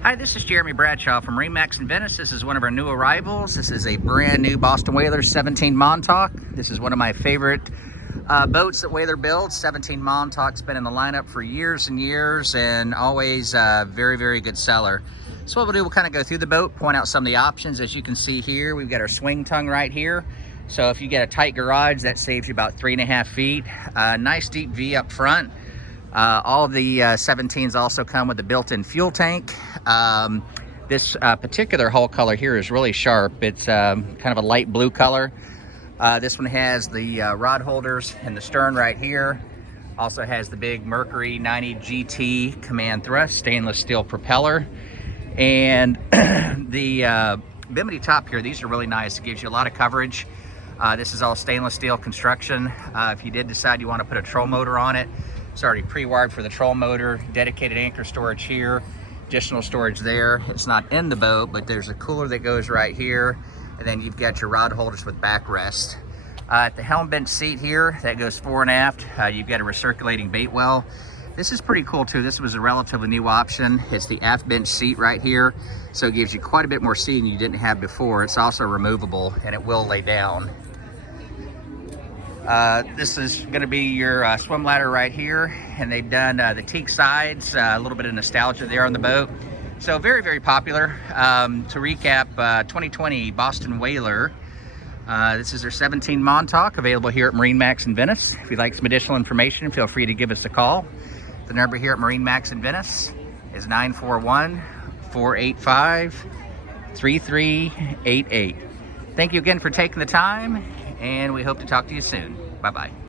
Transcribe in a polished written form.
Hi, this is Jeremy Bradshaw from MarineMax Venice. This is one of our new arrivals. This is a brand new Boston Whaler 17 Montauk. This is one of my favorite boats that Whaler builds. 17 Montauk's been in the lineup for years and years and always a very, very good seller. So what we'll do, we'll kind of go through the boat, point out some of the options. As you can see here, we've got our swing tongue right here. So if you get a tight garage, that saves you about 3.5 feet. Nice deep V up front. All of the 17s also come with a built-in fuel tank. This particular hull color here is really sharp. It's kind of a light blue color. This one has the rod holders in the stern right here. Also has the big Mercury 90 GT command thrust stainless steel propeller. And the bimini top here, these are really nice. It gives you a lot of coverage. This is all stainless steel construction. If you did decide you want to put a troll motor on it, it's already pre-wired for the troll motor, dedicated anchor storage here, additional storage there. It's not in the boat, but there's a cooler that goes right here, and then you've got your rod holders with backrest. At the helm bench seat here, that goes fore and aft, you've got a recirculating bait well. This is pretty cool too. This was a relatively new option. It's the aft bench seat right here, so it gives you quite a bit more seating you didn't have before. It's also removable, and it will lay down. This is going to be your swim ladder right here, and they've done the teak sides, a little bit of nostalgia there on the boat. So very, very popular. To recap, 2020 Boston Whaler. This is their 17 Montauk, available here at MarineMax in Venice. If you'd like some additional information, feel free to give us a call. The number here at MarineMax in Venice is 941-485-3388. Thank you again for taking the time, and we hope to talk to you soon. Bye-bye.